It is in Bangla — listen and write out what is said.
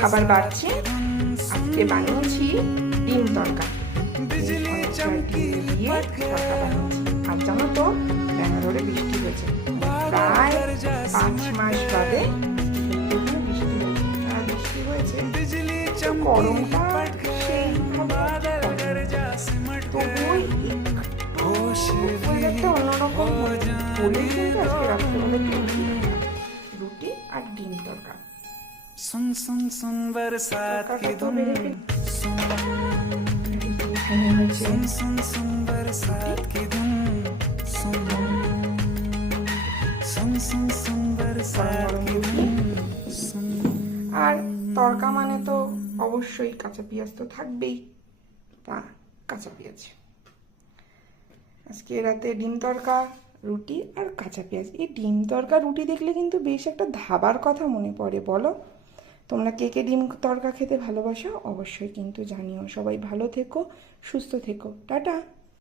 খাবার বাড়ছে। আজকে বানিয়েছি ডিম তড়কা দিয়ে তড়কা বানিয়েছি। আর জানো তো ব্যাঙ্গালোরে বৃষ্টি হয়েছে, প্রায় 5 মাস বাদে বৃষ্টি হয়েছে। আর বৃষ্টি হয়েছে, গরমটা সেই তবুই একটা অন্যরকম বলে কিন্তু আজকে রাত্রেবেলা রুটি আর ডিম তড়কা। सुन सुन सुन बरसात की धुन सुन सुन सुन सुन बरसात की धुन सुन सुन सुन सुन बरसात की धुन सुन। আর তড়কা মানে তো অবশ্যই কাঁচা পেঁয়াজ তো থাকবেই, তা কাঁচা পেঁয়াজ। আজকে রাতে ডিম তড়কা, রুটি আর কাঁচা পেঁয়াজ। এই ডিম তড়কা রুটি দেখলে কিন্তু বেশ একটা ধাবার কথা মনে পড়ে। বলো তোমরা কে কে ডিম তড়কা খেতে ভালোবাসো? অবশ্যই কিন্তু জানিও। সবাই ভালো থেকো, সুস্থ থেকো, টাটা।